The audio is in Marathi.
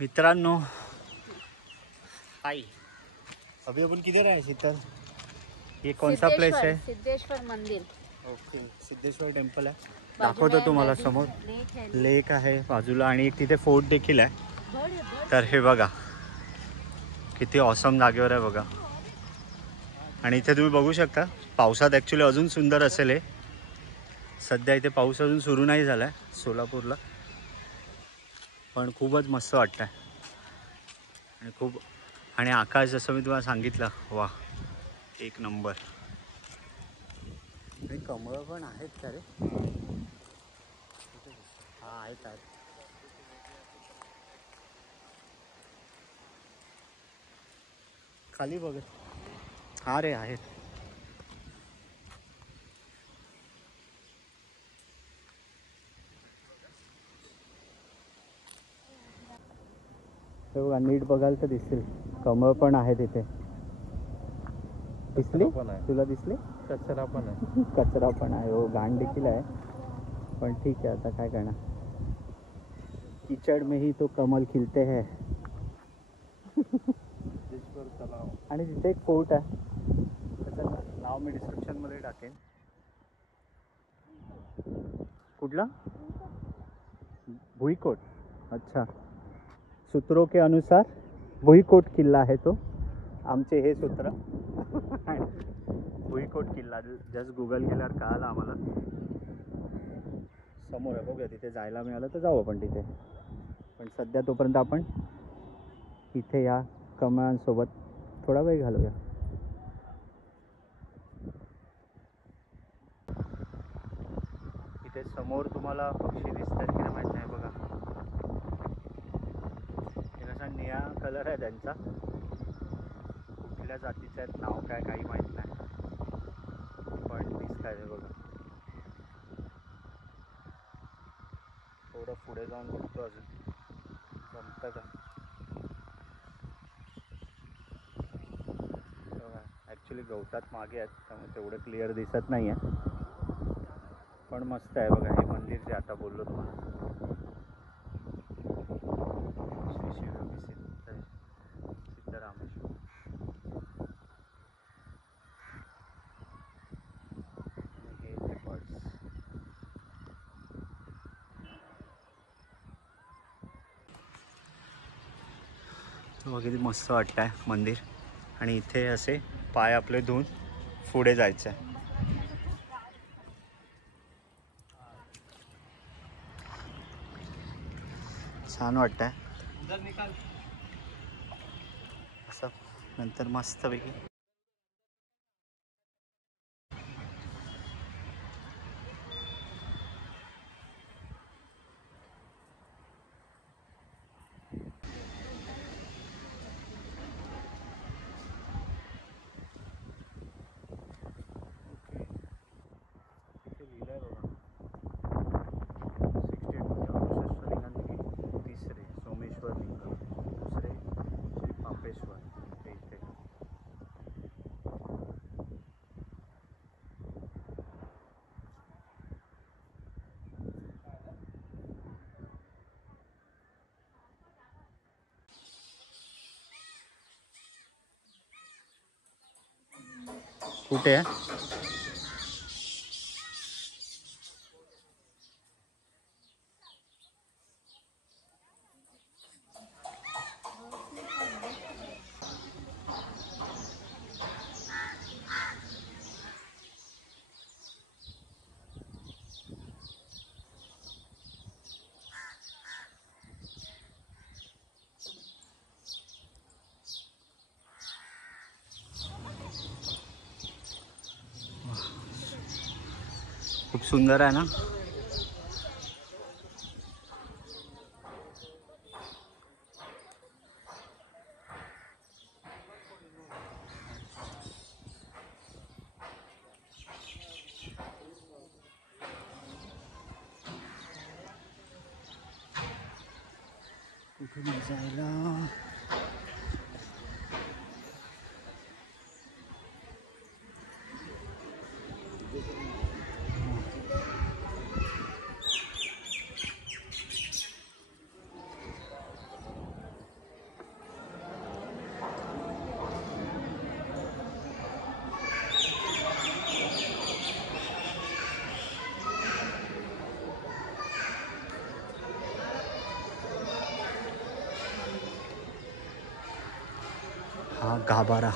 मित्रांनो, हाय, अभी अपन किधर आहे शीतल? ये कौन सा प्लेस है? सिद्धेश्वर मंदिर. ओके, सिद्धेश्वर टेम्पल आहे. दाखवतो तुम्हाला. समोर लेक आहे बाजूला आणि एक तिथे फोर्ट देखील आहे. तर हे बघा किती ऑसम जागेवर आहे बघा. आणि इथे तुम्ही बघू शकता पावसात ॲक्च्युली अजून सुंदर असेल हे. सध्या इथे पाऊस अजून सुरू नाही झाला आहे सोलापूरला, पण खूपच मस्त वाटतं आहे. आणि आकाश जसं मी तुम्हाला सांगितलं, वा एक नंबर. आणि कमळं पण आहेत का रे? हा आहेत. खाली बघ. हा रे आहेत. हे बघा, नीट बघाल तर दिसतील कमळ पण आहेत इथे. दिसली तुला? दिसली? कचरा पण आहे. कचरा पण आहे, हो, घाण देखील आहे. पण ठीक आहे, आता काय करणार. कीचड़ में ही तो कमल खिलते हैं. आणि तिथे एक फोर्ट आहे, त्याचं नाव मी डिस्क्रिप्शनमध्ये टाकेन. कुठला? भुईकोट. अच्छा, सूत्रों के अनुसार भुईकोट किल्ला आहे तो. आमचे हे सूत्र भुईकोट किल्ला. जस्ट गुगल केल्यावर कळालं आम्हाला. समोर आहे, बघूया तिथे जायला मिळालं तर जाऊ आपण तिथे. पण सध्या तोपर्यंत आपण इथे या कमळांसोबत थोडा वेळ घालूया. इथे समोर तुम्हाला पक्षी दिसतात की नाही माहीत नाही बघा. कसा निळा कलर आहे त्यांचा. कुठल्या जातीचे आहेत, नाव काय काही माहीत नाही, पण दिसत आहे बघा. थोडं पुढे जाऊन बघतो अजून जमतं का. ॲक्च्युली गवतात मागे आहेत त्यामुळे तेवढं क्लिअर दिसत नाही आहे, पण मस्त आहे बघा. हे मंदिर जे आता बोललो तुम्हाला, श्री शिवयोगी सिद्धरामेश्वर. किती मस्त वाटतं आहे मंदिर. आणि इथे असे पाय आपले धुवून पुढे जायचं आहे. छान वाटतं आहे असं. नंतर मस्तपैकी कुठे आहे? खूप सुंदर आहे ना. कुठून जायला? हा गाभारा